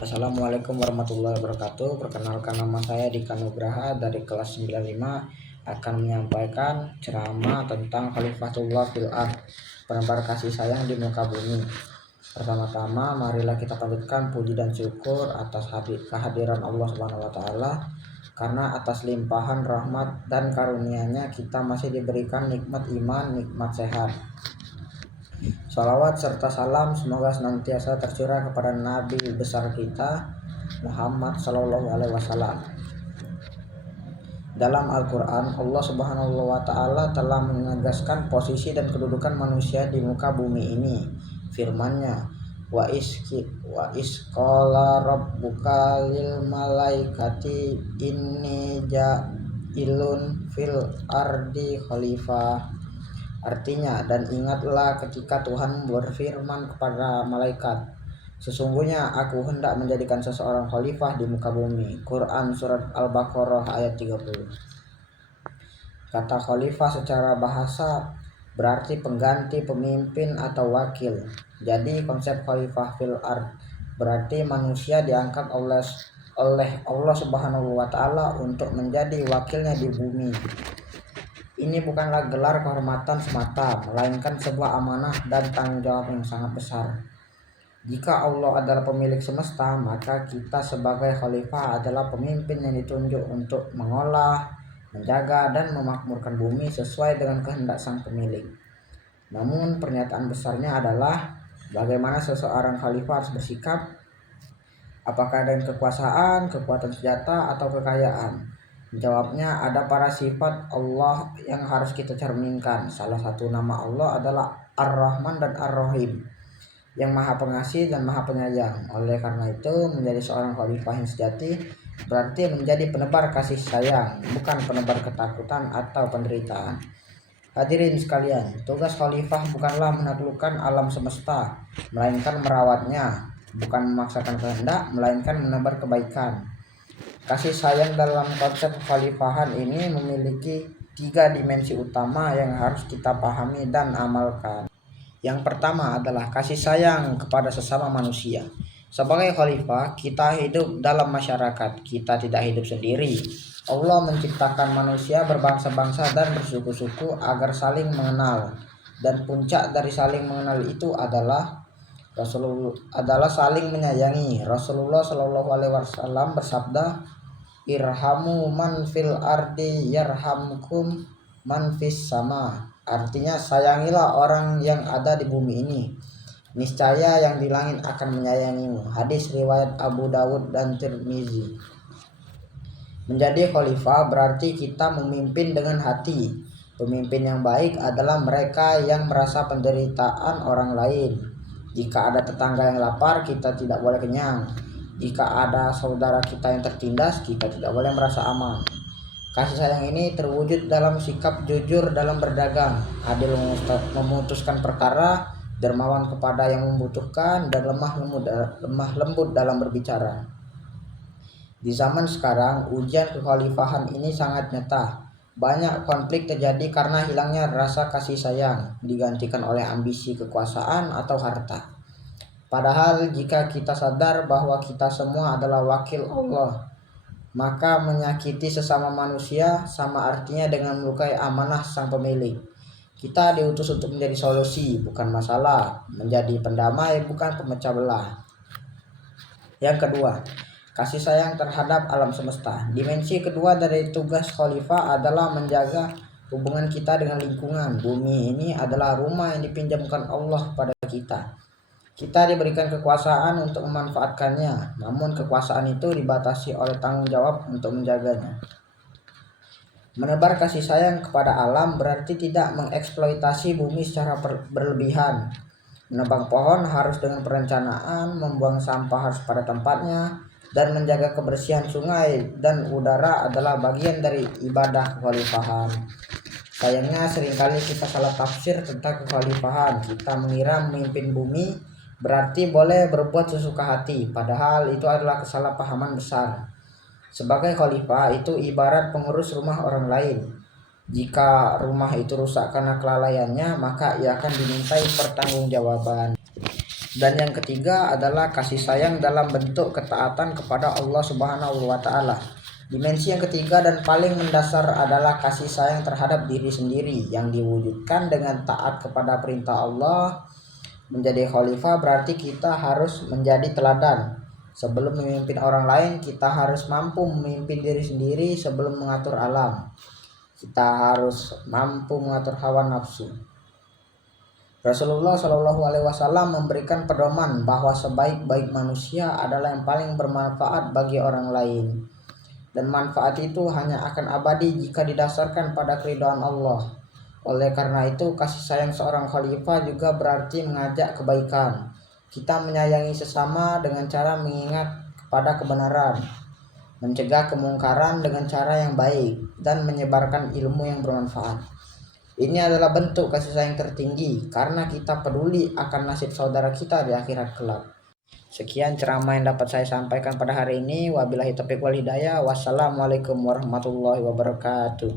Assalamualaikum warahmatullahi wabarakatuh. Perkenalkan, nama saya Dika Nugraha dari kelas 95 akan menyampaikan ceramah tentang Khalifatullah fil Ard, penebar kasih sayang di muka bumi. Pertama-tama marilah kita panjatkan puji dan syukur atas kehadiran Allah Subhanahu wa taala, karena atas limpahan rahmat dan karunia-Nya kita masih diberikan nikmat iman, nikmat sehat. Sholawat serta salam semoga senantiasa tercurah kepada Nabi besar kita Muhammad Sallallahu Alaihi Wasallam. Dalam Al-Quran, Allah Subhanahu wa Ta'ala telah menegaskan posisi dan kedudukan manusia di muka bumi ini. Firman-Nya, wa isqala rabbuka lil malaikati inni ja'ilun fil ardi khalifah. Artinya, dan ingatlah ketika Tuhan berfirman kepada malaikat, sesungguhnya aku hendak menjadikan seseorang khalifah di muka bumi. Quran Surat Al-Baqarah ayat 30. Kata khalifah secara bahasa berarti pengganti, pemimpin, atau wakil. Jadi konsep khalifah fil ard berarti manusia diangkat oleh Allah Subhanahu wa Ta'ala untuk menjadi wakilnya di bumi. Ini bukanlah gelar kehormatan semata, melainkan sebuah amanah dan tanggung jawab yang sangat besar. Jika Allah adalah pemilik semesta, maka kita sebagai khalifah adalah pemimpin yang ditunjuk untuk mengolah, menjaga, dan memakmurkan bumi sesuai dengan kehendak sang pemilik. Namun pernyataan besarnya adalah bagaimana seseorang khalifah harus bersikap, apakah dengan kekuasaan, kekuatan senjata, atau kekayaan. Jawabnya, ada para sifat Allah yang harus kita cerminkan. Salah satu nama Allah adalah Ar-Rahman dan Ar-Rahim, yang maha pengasih dan maha penyayang. Oleh karena itu, menjadi seorang khalifah yang sejati berarti menjadi penebar kasih sayang, bukan penebar ketakutan atau penderitaan. Hadirin sekalian, tugas khalifah bukanlah menaklukkan alam semesta, melainkan merawatnya, bukan memaksakan kehendak, melainkan menebar kebaikan. Kasih sayang dalam konsep kekhalifahan ini memiliki 3 dimensi utama yang harus kita pahami dan amalkan. Yang pertama adalah kasih sayang kepada sesama manusia. Sebagai khalifah, kita hidup dalam masyarakat, kita tidak hidup sendiri. Allah menciptakan manusia berbangsa-bangsa dan bersuku-suku agar saling mengenal. Dan puncak dari saling mengenal itu adalah saling menyayangi. Rasulullah Shallallahu Alaihi Wasallam bersabda, irhamu man fil ardi yarhamkum man fis sama. Artinya, sayangilah orang yang ada di bumi ini, niscaya yang di langit akan menyayangimu. Hadis riwayat Abu Dawud dan Tirmizi. Menjadi khalifah berarti kita memimpin dengan hati. Pemimpin yang baik adalah mereka yang merasa penderitaan orang lain. Jika ada tetangga yang lapar, kita tidak boleh kenyang. Jika ada saudara kita yang tertindas, kita tidak boleh merasa aman. Kasih sayang ini terwujud dalam sikap jujur dalam berdagang, adil memutuskan perkara, dermawan kepada yang membutuhkan, dan lemah lembut dalam berbicara. Di zaman sekarang, ujian kekhalifahan ini sangat nyata. Banyak konflik terjadi karena hilangnya rasa kasih sayang, digantikan oleh ambisi kekuasaan atau harta. Padahal jika kita sadar bahwa kita semua adalah wakil Allah, maka menyakiti sesama manusia sama artinya dengan melukai amanah sang pemilik. Kita diutus untuk menjadi solusi, bukan masalah, menjadi pendamai, bukan pemecah belah. Yang kedua, kasih sayang terhadap alam semesta. Dimensi kedua dari tugas khalifah adalah menjaga hubungan kita dengan lingkungan. Bumi ini adalah rumah yang dipinjamkan Allah pada kita. Kita diberikan kekuasaan untuk memanfaatkannya, namun kekuasaan itu dibatasi oleh tanggung jawab untuk menjaganya. Menebar kasih sayang kepada alam berarti tidak mengeksploitasi bumi secara berlebihan. Menebang pohon harus dengan perencanaan, membuang sampah harus pada tempatnya, dan menjaga kebersihan sungai dan udara adalah bagian dari ibadah kekhalifahan. Sayangnya seringkali kita salah tafsir tentang kekhalifahan. Kita mengira memimpin bumi berarti boleh berbuat sesuka hati, padahal itu adalah kesalahpahaman besar. Sebagai khalifah itu ibarat pengurus rumah orang lain. Jika rumah itu rusak karena kelalaiannya, maka ia akan dimintai pertanggungjawaban. Dan yang ketiga adalah kasih sayang dalam bentuk ketaatan kepada Allah Subhanahu wa taala. Dimensi yang ketiga dan paling mendasar adalah kasih sayang terhadap diri sendiri yang diwujudkan dengan taat kepada perintah Allah. Menjadi khalifah berarti kita harus menjadi teladan. Sebelum memimpin orang lain, kita harus mampu memimpin diri sendiri sebelum mengatur alam. Kita harus mampu mengatur hawa nafsu. Rasulullah Shallallahu Alaihi Wasallam memberikan pedoman bahwa sebaik-baik manusia adalah yang paling bermanfaat bagi orang lain, dan manfaat itu hanya akan abadi jika didasarkan pada keridhaan Allah. Oleh karena itu, kasih sayang seorang khalifah juga berarti mengajak kebaikan. Kita menyayangi sesama dengan cara mengingat kepada kebenaran, mencegah kemungkaran dengan cara yang baik, dan menyebarkan ilmu yang bermanfaat. Ini adalah bentuk kasih sayang tertinggi karena kita peduli akan nasib saudara kita di akhirat kelak. Sekian ceramah yang dapat saya sampaikan pada hari ini. Wabillahi taufiq wal hidayah. Wassalamualaikum warahmatullahi wabarakatuh.